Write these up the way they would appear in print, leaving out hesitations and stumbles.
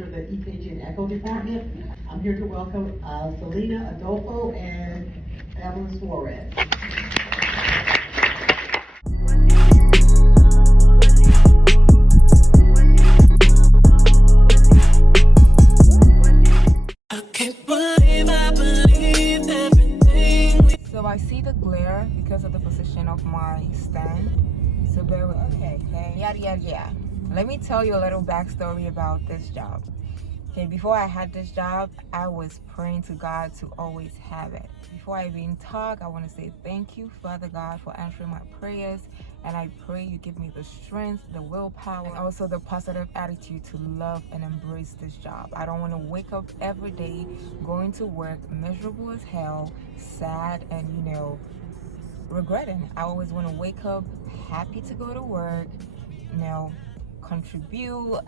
Manager of the EKG and Echo Department. I'm here to welcome Selena Adolfo and Evelyn Suarez. So I see the glare because of the position of my stand. So bear with me. Okay. Yeah. Let me tell you a little backstory about this job. Okay, before I had this job, I was praying to God to always have it. Before I even talk, I want to say thank you, Father God, for answering my prayers. And I pray you give me the strength, the willpower, and also the positive attitude to love and embrace this job. I don't want to wake up every day going to work miserable as hell, sad, and regretting. I always want to wake up happy to go to work, contribute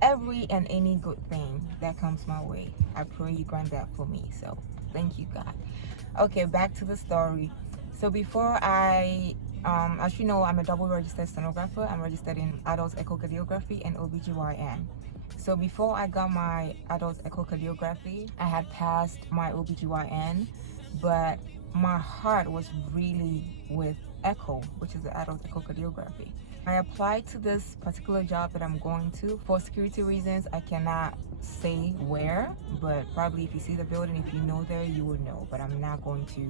every and any good thing that comes my way. I pray you grant that for me. So thank you, God. Okay, back to the story. So before as you know, I'm a double registered sonographer. I'm registered in adult echocardiography and OBGYN. So before I got my adult echocardiography, I had passed my OBGYN, but my heart was really with echo, which is the adult echocardiography. I applied to this particular job that I'm going to. For security reasons, I cannot say where, but probably if you see the building, if you know there, you would know, but I'm not going to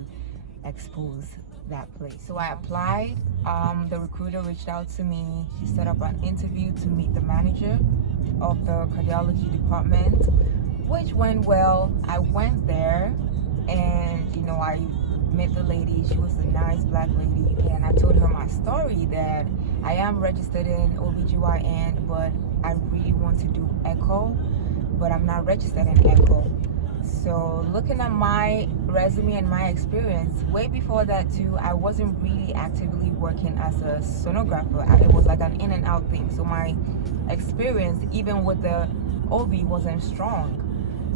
expose that place. So I applied. The recruiter reached out to me. She set up an interview to meet the manager of the cardiology department, which went well. I went there and I met the lady. She was a nice black lady, and I told her my story that I am registered in OBGYN, but I really want to do echo, but I'm not registered in echo. So looking at my resume and my experience, way before that too, I wasn't really actively working as a sonographer. It was like an in and out thing. So my experience, even with the OB, wasn't strong.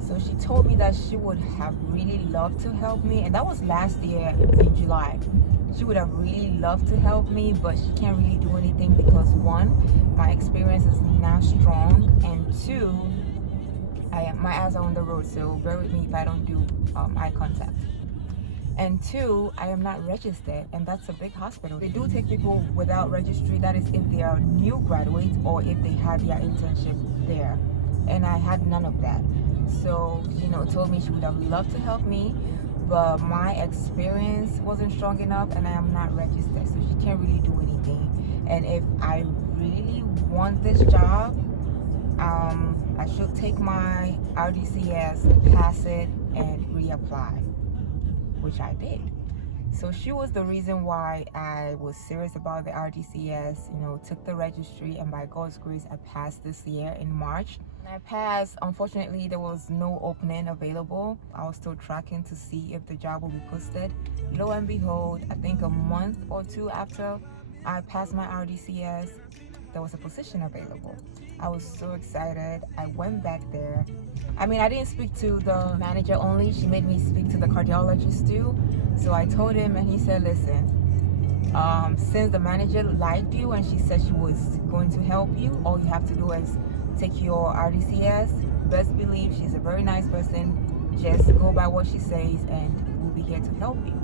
So she told me that she would have really loved to help me, and that was last year in July. She would have really loved to help me, but she can't really do anything because one, my experience is not strong, and two, my eyes are on the road, so bear with me if I don't do eye contact. And two, I am not registered, and that's a big hospital. They do take people without registry. That is if they are new graduates or if they had their internship there, and I had none of that. So told me she would have loved to help me, but my experience wasn't strong enough and I am not registered, so she can't really do anything. And if I really want this job, I should take my RDCS, pass it, and reapply, which I did. So she was the reason why I was serious about the RDCS, took the registry, and by God's grace, I passed this year in March. When I passed, unfortunately, there was no opening available. I was still tracking to see if the job will be posted. Lo and behold, I think a month or two after I passed my RDCS, there was a position available. I was so excited. I went back there. I didn't speak to the manager only. She made me speak to the cardiologist too. So I told him, and he said, listen, since the manager liked you and she said she was going to help you, all you have to do is take your RDCS. Best believe she's a very nice person. Just go by what she says and we'll be here to help you.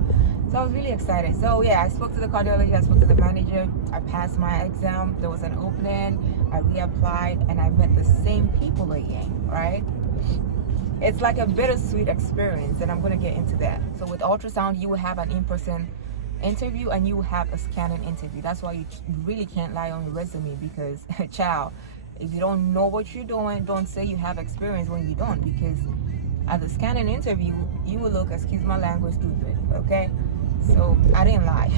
So I was really excited. So yeah, I spoke to the cardiologist, I spoke to the manager, I passed my exam, there was an opening, I reapplied, and I met the same people again, right? It's like a bittersweet experience, and I'm going to get into that. So with ultrasound, you will have an in-person interview and you will have a scanning interview. That's why you really can't lie on your resume, because child, if you don't know what you're doing, don't say you have experience when you don't, because at the scanning interview, you will look, excuse my language, stupid, okay? So I didn't lie.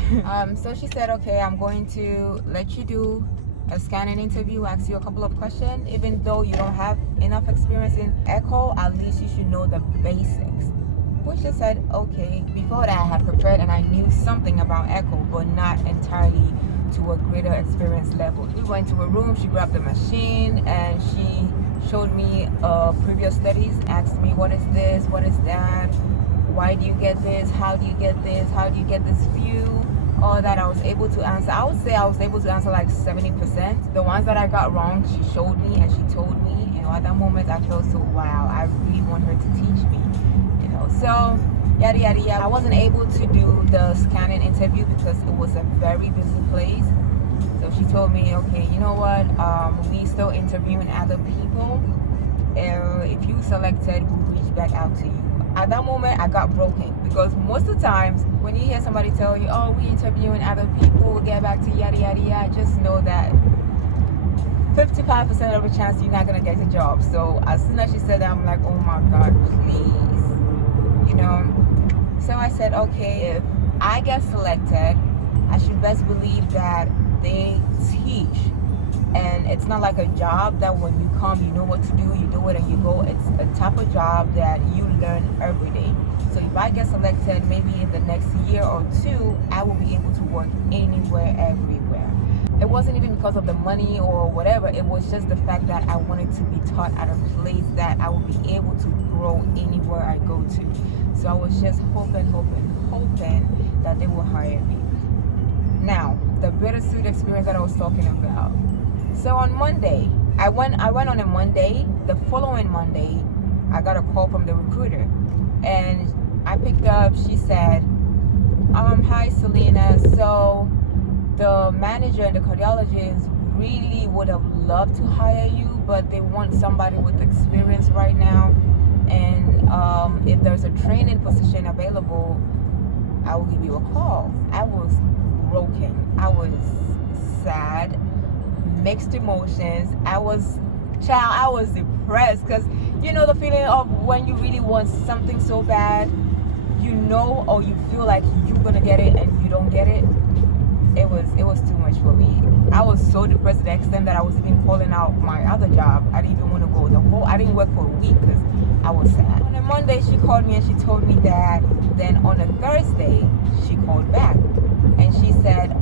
So she said, okay, I'm going to let you do a scanning interview, ask you a couple of questions. Even though you don't have enough experience in echo, at least you should know the basics. Which I said, okay. Before that, I had prepared and I knew something about echo, but not entirely to a greater experience level. We went to a room, she grabbed the machine, and she showed me previous studies, asked me, what is this, what is that? Why do you get this? How do you get this? How do you get this view? All that I was able to answer. I would say I was able to answer like 70%. The ones that I got wrong, she showed me and she told me, at that moment I felt so, wow, I really want her to teach me, so yada yada yada. I wasn't able to do the scanning interview because it was a very busy place. So she told me, okay, you know what, we still interviewing other people. If you selected, we'll reach back out to you. At that moment, I got broken because most of the times when you hear somebody tell you, oh, we interviewing other people, we'll get back to you, yada yada yada, just know that 55% of the chance you're not gonna get the job. So as soon as she said that, I'm like, oh my God, please, So I said, okay, if I get selected, I should best believe that they teach. And it's not like a job that when you come, you know what to do, you do it and you go. It's a type of job that you learn every day. So if I get selected, maybe in the next year or two, I will be able to work anywhere, everywhere. It wasn't even because of the money or whatever. It was just the fact that I wanted to be taught at a place that I would be able to grow anywhere I go to. So I was just hoping that they will hire me. Now, the bittersweet experience that I was talking about. So on Monday, I went on a Monday. The following Monday, I got a call from the recruiter, and I picked up. She said, "Hi, Selena. So the manager and the cardiologist really would have loved to hire you, but they want somebody with experience right now. And if there's a training position available, I will give you a call." I was broken. I was sad. Mixed emotions. I was depressed because the feeling of when you really want something so bad, or you feel like you're gonna get it and you don't get it. It was too much for me. I was so depressed to the extent that I was even calling out my other job. I didn't even want to go. I didn't work for a week because I was sad. On a Monday, she called me and she told me that. Then on a Thursday, she called back and she said,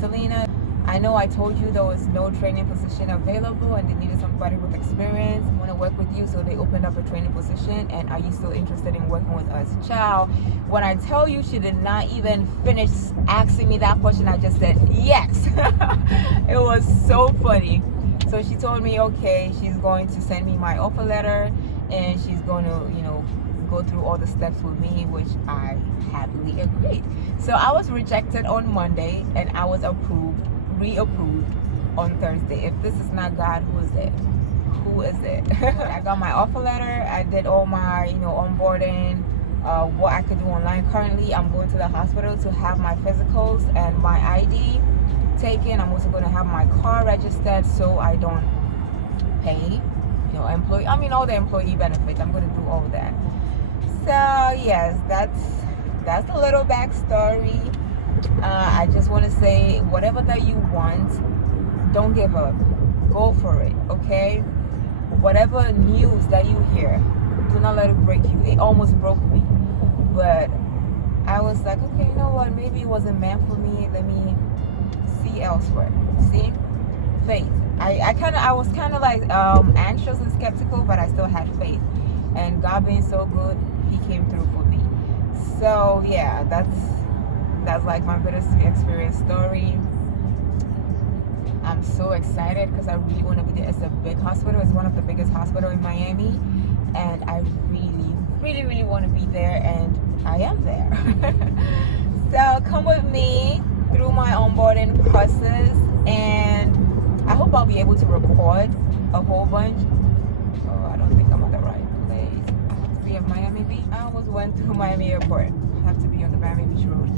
Selena, I know I told you there was no training position available and they needed somebody with experience. I want to work with you, so they opened up a training position, and are you still interested in working with us? Child, when I tell you she did not even finish asking me that question, I just said yes. It was so funny. So she told me, okay, she's going to send me my offer letter and she's going to, go through all the steps with me, which I happily agreed. So I was rejected on Monday and I was reapproved on Thursday. If this is not God, who is it? Who is it? I got my offer letter. I did all my, onboarding, what I could do online. Currently, I'm going to the hospital to have my physicals and my ID taken. I'm also going to have my car registered so I don't pay, all the employee benefits. I'm going to do all that. So yes, that's a little backstory. I just want to say, whatever that you want, don't give up. Go for it, okay? Whatever news that you hear, do not let it break you. It almost broke me. But I was like, okay, you know what? Maybe it wasn't meant for me. Let me see elsewhere. See? Faith. I was kind of like anxious and skeptical, but I still had faith. And God being so good, He came through for me. So yeah, that's like my bittersweet experience story. I'm so excited because I really want to be there. It's a big hospital. It's one of the biggest hospitals in Miami, and I really, really, really want to be there, and I am there. So come with me through my onboarding process, and I hope I'll be able to record a whole bunch. Oh, I don't think I'm at the right place. I have to be at Miami Beach. I almost went through Miami Airport. I have to be on the Miami Beach Road.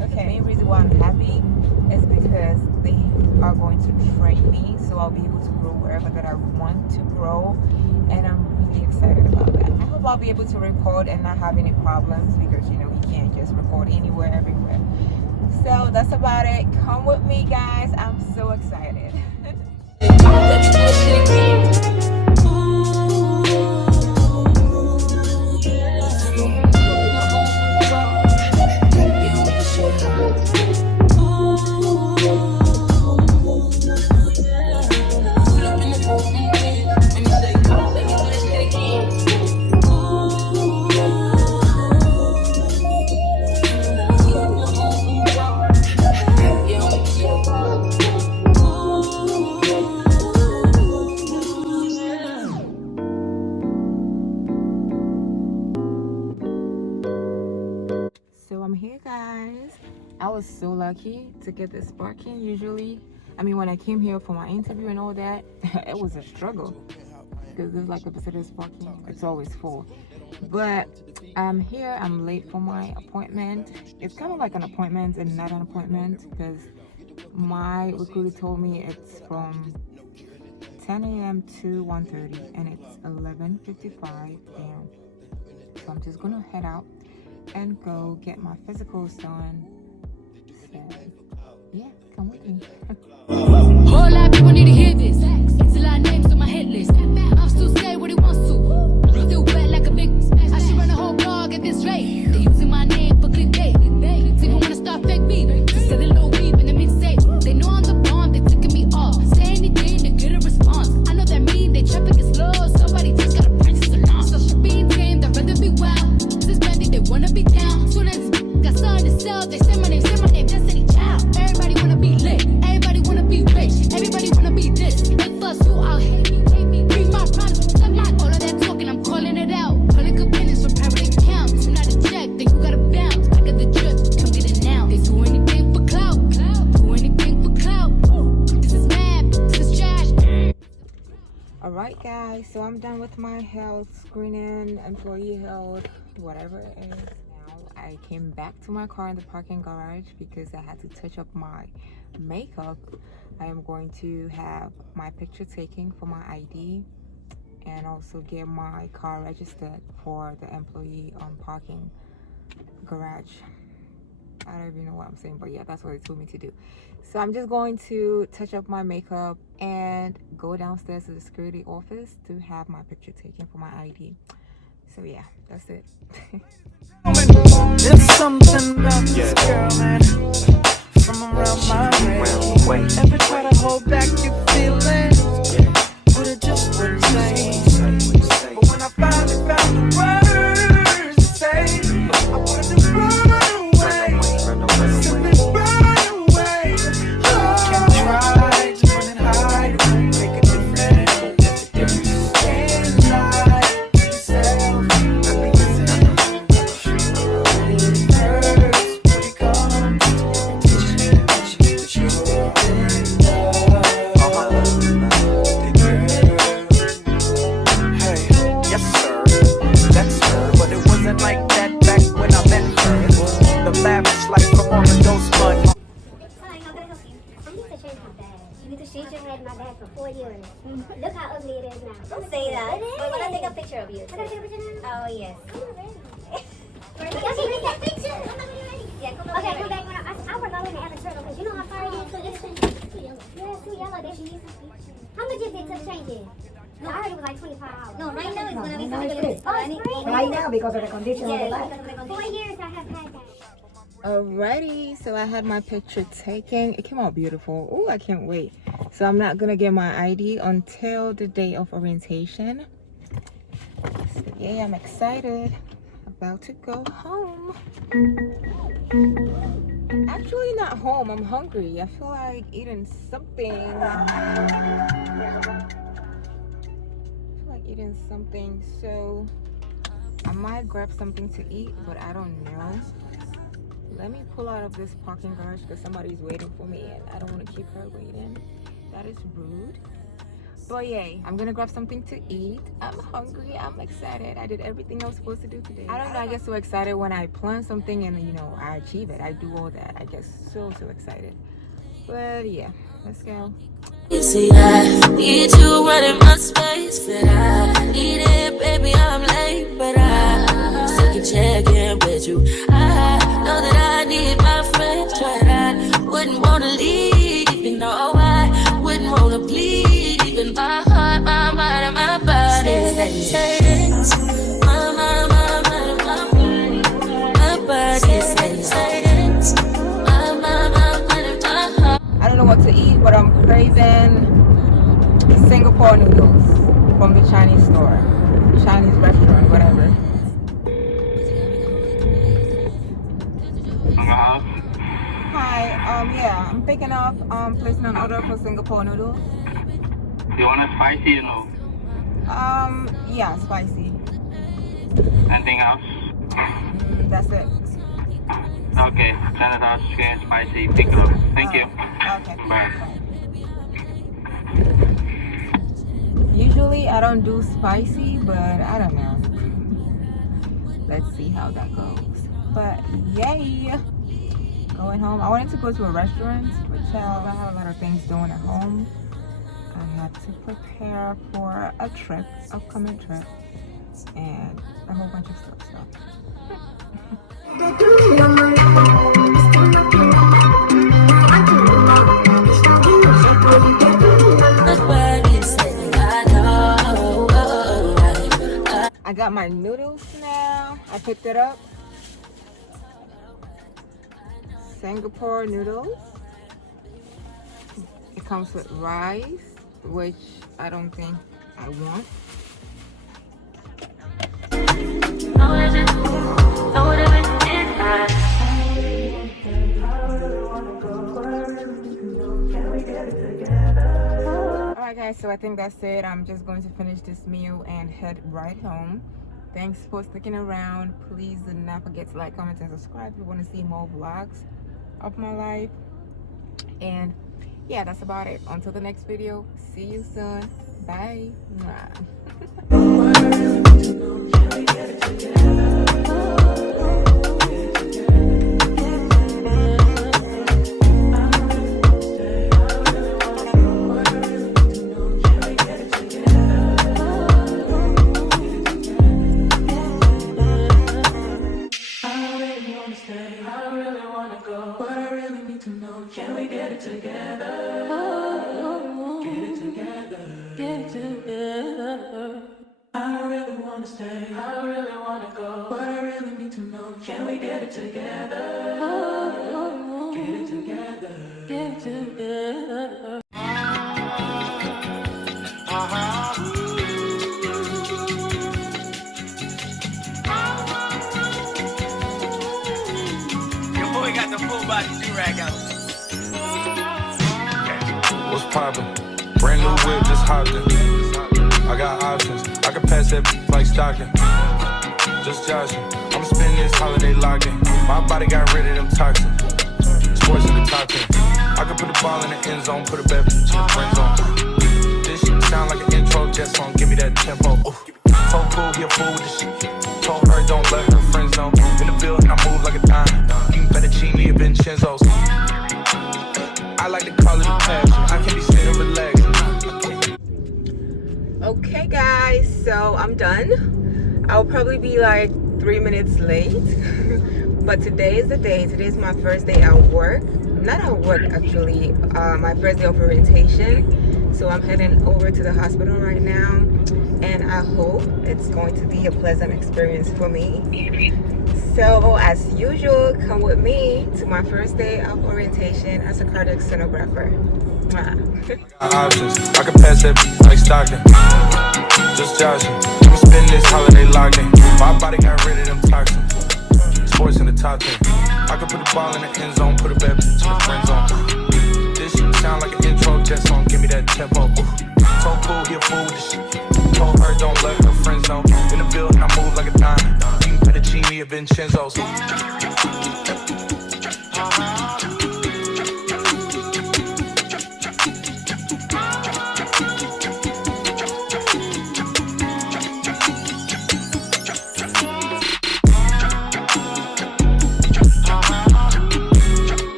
Okay, the main reason why I'm happy is because they are going to train me, so I'll be able to grow wherever that I want to grow, and I'm really excited about that. I hope I'll be able to record and not have any problems, because you can't just record anywhere, everywhere. So that's about it. Come with me, guys. I'm so excited. I'm here, guys. I was so lucky to get this parking. Usually, I mean, when I came here for my interview and all that, it was a struggle because there's like a visitors parking. It's always full. But I'm here. I'm late for my appointment. It's kind of like an appointment and not an appointment because my recruiter told me it's from 10 a.m. to 1:30 and it's 11:55 a.m. So I'm just gonna head out and go get my physicals done. So yeah, come with me. Whole lot of people need to hear this. It's a lot of names on my hit list. I'm still say what he wants to. Still wet like a big. I should run a whole blog at this rate. They using my name for clickbait. Even wanna start fake beef. Just sell a little weed in the mixtape. They know I'm the bomb. They ticking me off. Say anything to get a response. I know that mean they traffic is low. Somebody just gotta practice the law. So she being tame. They'd rather be wild. This is bandit. They wanna be down. Soon as got something to sell, they say my name. Destiny Child. Everybody wanna be lit. Everybody wanna be rich. Everybody wanna be this. If us who out hate me. Bring my products. All of that talking, I'm calling it out. Public opinions from private accounts. You not a check, then you gotta bounce. Back of the drip, come get it now. They do anything for clout. Do anything for clout. This is mad. This is trash. Alright guys, so I'm done with my health screening, employee health, whatever it is. Now I came back to my car in the parking garage because I had to touch up my makeup. I am going to have my picture taken for my ID and also get my car registered for the employee parking garage. I don't even know what I'm saying, but yeah, that's what they told me to do. So I'm just going to touch up my makeup and go downstairs to the security office to have my picture taken for my ID. So yeah, that's it. There's something about this girl, man, from around my way. Ever try to hold back your feelings, but it just wouldn't say. But when I finally found the words to say, I wanted to run away, simply run away. Can try to run and hide, it won't make a difference. Can't lie to yourself. It hurts when it comes to for 4 years. Look how ugly it is now. Don't say that. But when I take a picture of you. I gotta take a picture now? Oh, yes. Okay, take that picture. Yeah, come back. Okay, come back. I work all in the average turtle because you know how far it is. So this thing is too yellow. Yeah, it's too yellow. That she needs some pictures. How much is it to change it? No, I heard it was like $25. No, right now it's going to be $50. Oh, it's free? Right now because of the condition of the light. 4 years I have had that. Alrighty, so I had my picture taken. It came out beautiful. Oh, I can't wait. So I'm not gonna get my ID until the day of orientation. So yeah, I'm excited. About to go home. Actually not home, I'm hungry. I feel like eating something. So I might grab something to eat, but I don't know. Let me pull out of this parking garage because somebody's waiting for me and I don't want to keep her waiting. That is rude. But yay, I'm gonna grab something to eat. I'm hungry, I'm excited. I did everything I was supposed to do today. I don't know, I get so excited when I plan something and you know, I achieve it. I do all that. I get so excited. But yeah, let's go. You see, I need you running my space, but I need it, baby, I'm late, but I still can check in with you. I know that I need my friends, but I wouldn't want to leave, you know, I wouldn't want to bleed, even my heart, my mind, and my body. Says, my mind, my body says, my mind, and my heart. I don't know what to eat, but I'm craving Singapore noodles from the Chinese store, Chinese restaurant, whatever. Hi, yeah, I'm picking up, placing an order for Singapore noodles. You want a spicy or no? Yeah, spicy. Anything else? That's it. Okay, send it out, chicken, spicy, pico. Thank you. Okay. Bye. Usually I don't do spicy, but I don't know. Let's see how that goes. But yay! Going home. I wanted to go to a restaurant, but child, I have a lot of things doing at home. I had to prepare for a trip, upcoming trip, and a whole bunch of stuff. I got my noodles now. I picked it up. Singapore noodles. It comes with rice, which I don't think I want. Alright guys, so I think that's it. I'm just going to finish this meal and head right home. Thanks for sticking around. Please do not forget to like, comment, and subscribe if you want to see more vlogs of my life. And yeah, that's about it. Until the next video, see you soon. Bye. Can we get it together? Get it together. Get it together. I really wanna stay. I really wanna go. But I really need to know. Can we get it together? Get it together. Get it together. Your boy got the full body do-rag out. What's poppin'? Brand new whip, just hopped in. I got options, I can pass that like stocking. Just joshing, I'ma spend this holiday locked in. My body got rid of them toxins. Sports in the top 10. I can put the ball in the end zone, put a bad bitch in the friend zone. This shit sound like an intro jet song, give me that tempo. Ooh. Told cool, he a fool with this shit. Told her don't let her friends know. In the building, I move like a dime. Eating fettuccine and Vincenzo's. I like to call it a passion. I can be sitting relaxing. Okay guys, so I'm done. I'll probably be like 3 minutes late. But today is the day. Today is my first day at work. Not at work actually. My first day of orientation. So I'm heading over to the hospital right now. And I hope it's going to be a pleasant experience for me. So as usual, come with me to my first day of orientation as a cardiac sonographer. Options, I can pass that like stocking. Just joshing, I'ma spend this holiday locked in. My body got rid of them toxins. Sports in the top 10. I can put the ball in the end zone, put a bad bitch in the friend zone. This shit sound like an intro jet song, give me that tempo. Ooh. Told cool, he a fool with this shit. Told her don't let her friends know. In the building, I move like a dime. Eating fettuccine and Vincenzo's.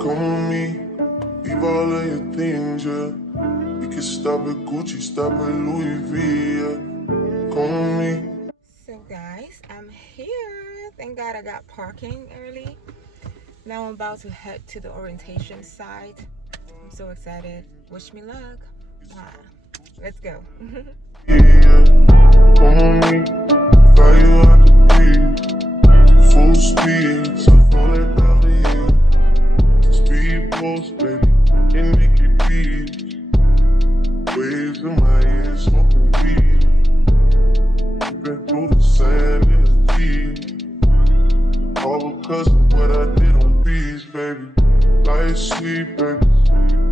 Come with me, leave all of your things, yeah. We can stop at Gucci, stop at Louis V, yeah. Come with me. So guys, I'm here. Thank God I got parking early. Now I'm about to head to the orientation site. I'm so excited. Wish me luck. Let's go. Yeah, come with me, fly you out the breeze. Full speed, so full it out of you. Speed post, baby, and make it beat. Waves in my ear, smoking weed. Been through the sand in the deep. All because of what I did on ain't sleeping,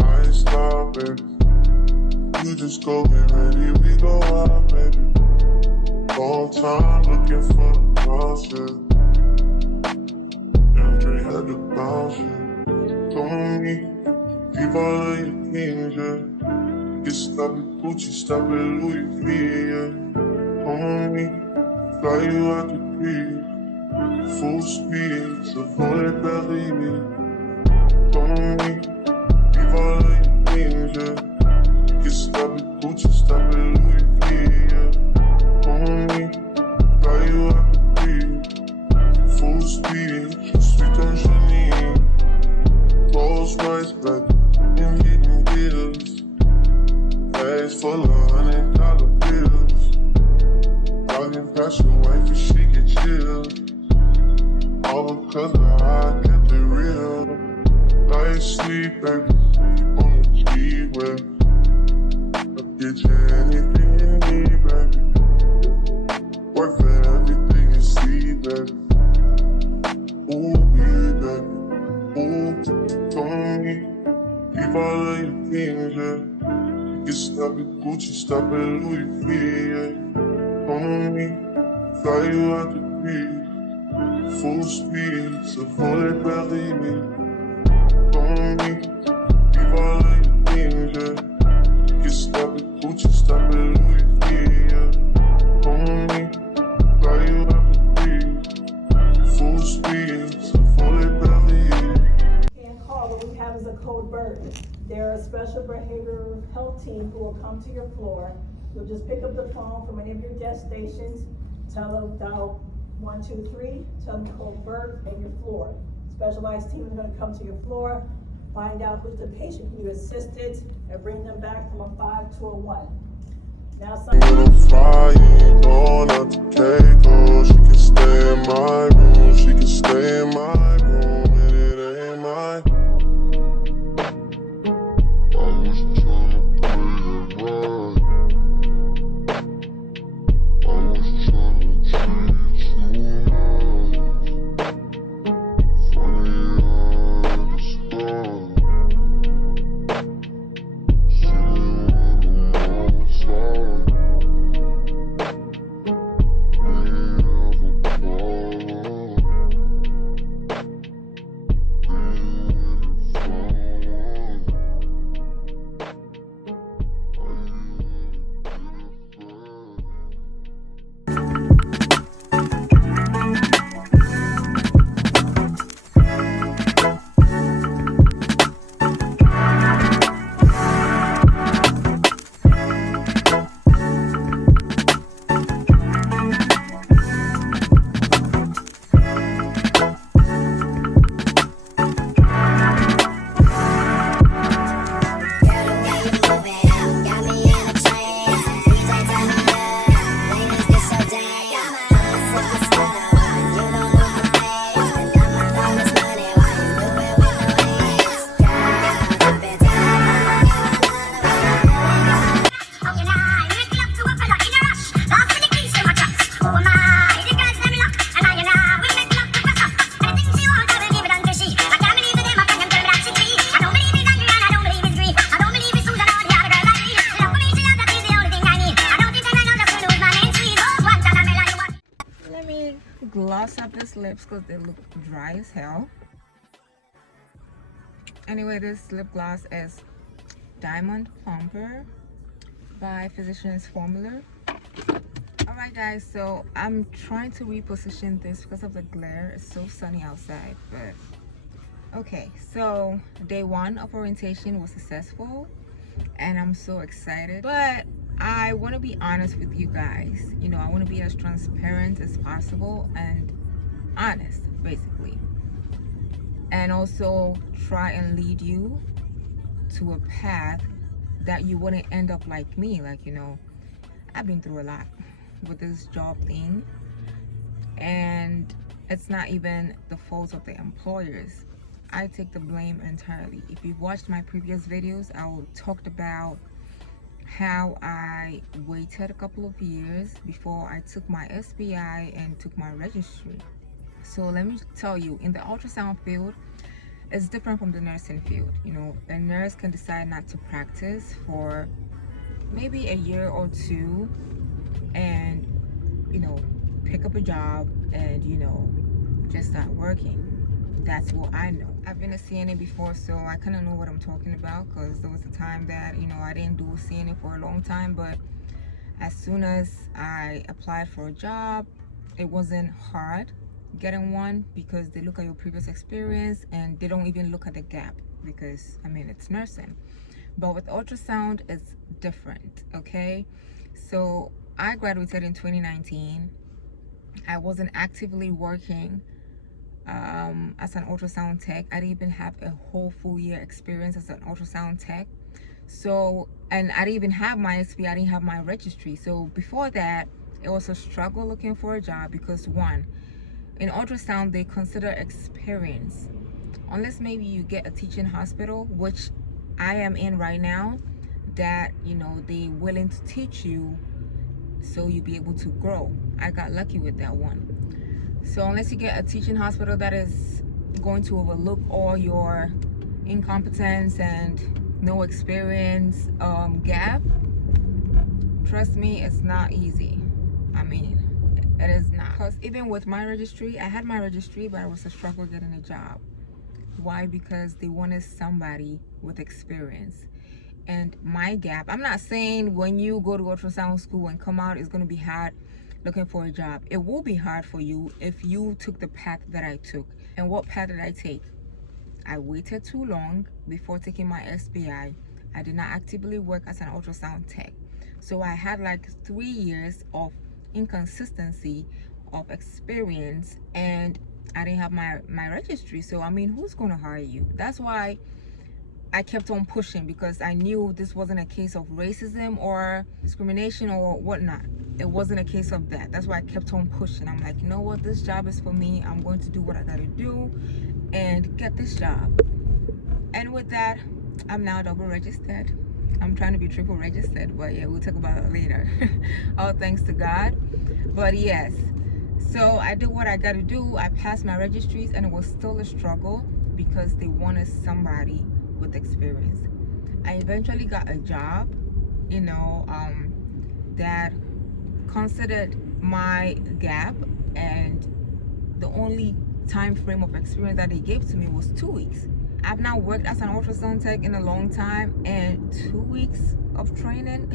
I ain't stopping. You just go get ready, we go out, baby. All time looking for the process. Andre had to bounce it. Told me, leave all of your things, yeah. Get stop at Gucci, stop at Louis V, yeah. Told me, fly you out the beach, full speed, so pull it belly, yeah. Told me, leave all of your things, yeah. Get stop at Gucci, stop at Louis V, yeah. Told me, fly you out the beach, full speed, sweet on Janine. Rolls Royce back in hidden deals. Bags full of $100 bills. Walking past your wife and she get chilled. All because of how I kept it real. I ain't sleep, baby, on the G-Way. I'll get you anything you need, baby. Work for everything you see, baby. Ooh, baby. Ooh, told me, leave all of your things, yeah. Get stop at Gucci, stop at Louis V, yeah. Told me, fly you out the beach, full speed, so pull it belly, yeah. Told me, leave all of your things, yeah. Get stop at Gucci, stop at Louis V, yeah. Told me, fly you out the beach, full speed, so pull it belly, yeah. Call what we have is a code bird. They're a special behavioral health team who will come to your floor. You'll just pick up the phone from any of your desk stations, tell them dial 123, tell them code bird and your floor. Specialized team is going to come to your floor, find out who's the patient who you assisted, and bring them back from a 5 to a 1. Now some flying, going up to Keiko. She can stay in my room, she can stay in my room, and it ain't mine. I was tryna play it right. I was tryna treat you nice. Funny how the stars. Sitting on the wrong side. Gloss up these lips because they look dry as hell. Anyway, this lip gloss is Diamond Plumper by Physicians Formula. Alright guys, so I'm trying to reposition this because of the glare. It's so sunny outside, but okay. So day 1 of orientation was successful and I'm so excited, but I want to be honest with you guys. You know, I want to be as transparent as possible and honest, basically, and also try and lead you to a path that you wouldn't end up like me. Like, you know, I've been through a lot with this job thing, and it's not even the fault of the employers. I take the blame entirely. If you've watched my previous videos, I talked about how I waited a couple of years before I took my SBI and took my registry. So let me tell you, in the ultrasound field, it's different from the nursing field. You know, a nurse can decide not to practice for maybe a year or two and, you know, pick up a job and, you know, just start working. That's what I know. I've been a CNA before, so I kind of know what I'm talking about, because there was a time that, you know, I didn't do CNA for a long time, but as soon as I applied for a job, it wasn't hard getting one, because they look at your previous experience and they don't even look at the gap, because I mean, it's nursing. But with ultrasound, it's different. Okay, so I graduated in 2019. I wasn't actively working as an ultrasound tech. I didn't even have a whole full year experience as an ultrasound tech. So, and I didn't even have my SP, I didn't have my registry. So before that, it was a struggle looking for a job, because one, in ultrasound, they consider experience. Unless maybe you get a teaching hospital, which I am in right now, that, you know, they willing to teach you so you'll be able to grow. I got lucky with that one. So unless you get a teaching hospital that is going to overlook all your incompetence and no experience gap, trust me, it's not easy. I mean, it is not. Because even with my registry, I had my registry, but it was a struggle getting a job. Why? Because they wanted somebody with experience. And my gap, I'm not saying when you go to ultrasound school and come out, it's going to be hard looking for a job. It will be hard for you if you took the path that I took. And what path did I take? I waited too long before taking my SBI. I did not actively work as an ultrasound tech. So I had like 3 years of inconsistency of experience, and I didn't have my registry. So I mean, who's going to hire you? That's why I kept on pushing, because I knew this wasn't a case of racism or discrimination or whatnot. It wasn't a case of that. That's why I kept on pushing. I'm like, you know what, this job is for me. I'm going to do what I gotta do and get this job. And with that, I'm now double registered. I'm trying to be triple registered, but yeah, we'll talk about it later. All thanks to God. But yes, so I did what I gotta do. I passed my registries, and it was still a struggle because they wanted somebody with experience. I eventually got a job, you know, that considered my gap, and the only time frame of experience that they gave to me was 2 weeks. I've now worked as an ultrasound tech in a long time, and 2 weeks of training,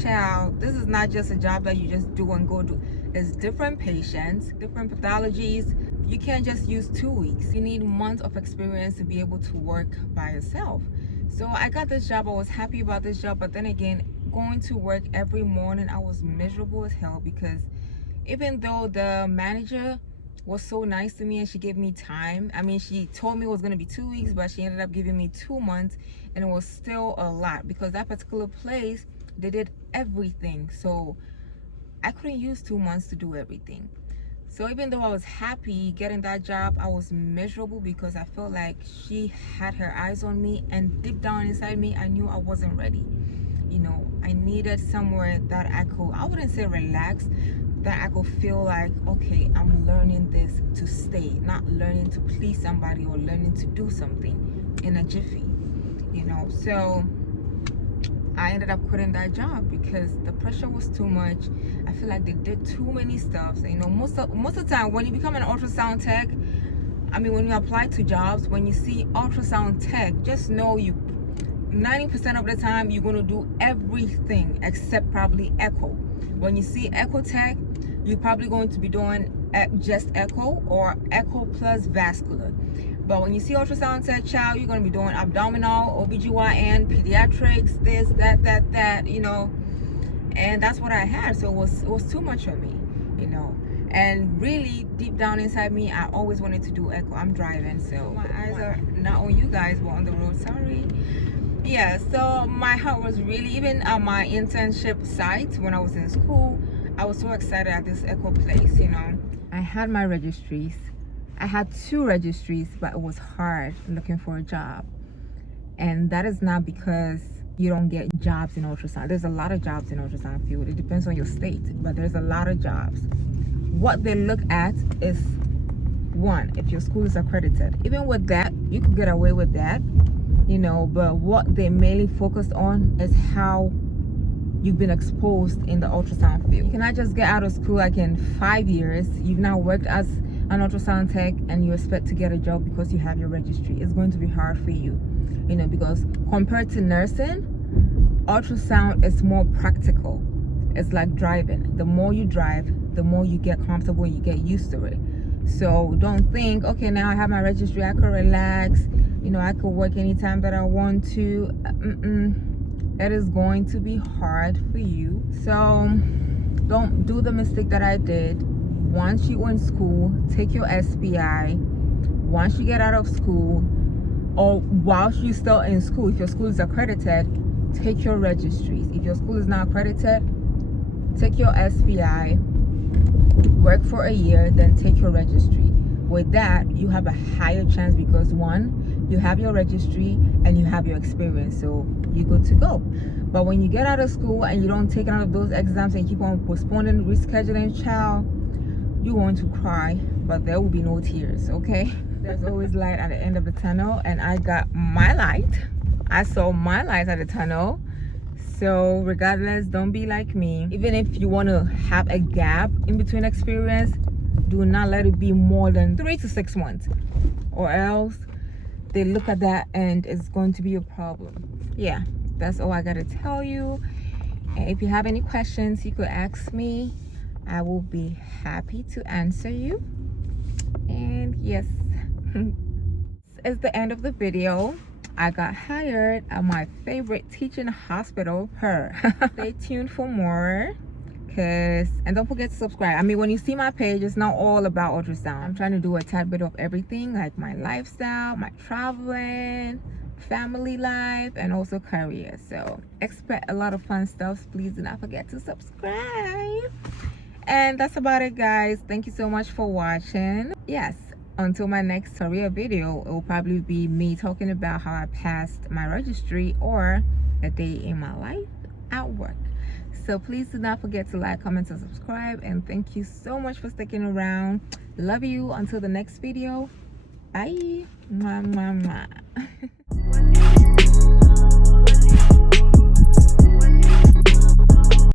child, this is not just a job that you just do and go do. It's different patients, different pathologies. You can't just use 2 weeks. You need months of experience to be able to work by yourself. So I got this job. I was happy about this job, but then again, going to work every morning, I was miserable as hell, because even though the manager was so nice to me and she gave me time, I mean, she told me it was going to be 2 weeks, but she ended up giving me 2 months, and it was still a lot, because that particular place, they did everything. So I couldn't use 2 months to do everything. So even though I was happy getting that job, I was miserable, because I felt like she had her eyes on me, and deep down inside me, I knew I wasn't ready. You know, I needed somewhere that I could, I wouldn't say relax, that I could feel like, okay, I'm learning this to stay, not learning to please somebody or learning to do something in a jiffy, you know. So I ended up quitting that job because the pressure was too much. I feel like they did too many stuff. So, you know, most of the time when you become an ultrasound tech, I mean, when you apply to jobs, when you see ultrasound tech, just know 90% of the time you're going to do everything except probably echo. When you see echo tech, you're probably going to be doing just echo or echo plus vascular. But when you see ultrasound tech, child, you're going to be doing abdominal, OBGYN, pediatrics, this, that, you know. And that's what I had. So it was too much for me, you know. And really, deep down inside me, I always wanted to do echo. I'm driving, so my eyes are not on you guys, but on the road. Sorry. Yeah, so my heart was really, even at my internship site when I was in school, I was so excited at this echo place, you know. I had my registries. I had 2 registries, but it was hard looking for a job. And that is not because you don't get jobs in ultrasound. There's a lot of jobs in ultrasound field. It depends on your state, but there's a lot of jobs. What they look at is one, if your school is accredited. Even with that, you could get away with that, you know, but what they mainly focus on is how you've been exposed in the ultrasound field. You cannot just get out of school like in 5 years, you've now worked as an ultrasound tech and you expect to get a job because you have your registry. It's going to be hard for you, you know, because compared to nursing, ultrasound is more practical. It's like driving. The more you drive, the more you get comfortable, you get used to it. So don't think, okay, now I have my registry, I can relax, you know, I could work anytime that I want to. It is going to be hard for you. So don't do the mistake that I did. Once you're in school, take your SPI. Once you get out of school, or whilst you're still in school, if your school is accredited, take your registries. If your school is not accredited, take your SPI, work for a year, then take your registry. With that, you have a higher chance because one, you have your registry and you have your experience, so you're good to go. But when you get out of school and you don't take none of those exams and keep on postponing, rescheduling, child, you want to cry, but there will be no tears, okay? There's always light at the end of the tunnel, and I got my light. I saw my light at the tunnel. So regardless, don't be like me. Even if you want to have a gap in between experience, do not let it be more than 3 to 6 months, or else they look at that and it's going to be a problem. Yeah, that's all I gotta tell you. And if you have any questions, you could ask me. I will be happy to answer you. And yes, it's the end of the video. I got hired at my favorite teaching hospital, her. Stay tuned for more, and don't forget to subscribe. I mean, when you see my page, it's not all about ultrasound. I'm trying to do a tad bit of everything, like my lifestyle, my traveling, family life, and also career. So expect a lot of fun stuff. Please do not forget to subscribe. And that's about it, guys. Thank you so much for watching. Yes, until my next career video, it will probably be me talking about how I passed my registry or a day in my life at work. So please do not forget to like, comment, and subscribe. And thank you so much for sticking around. Love you. Until the next video. Bye. Mwah, mwah, mwah.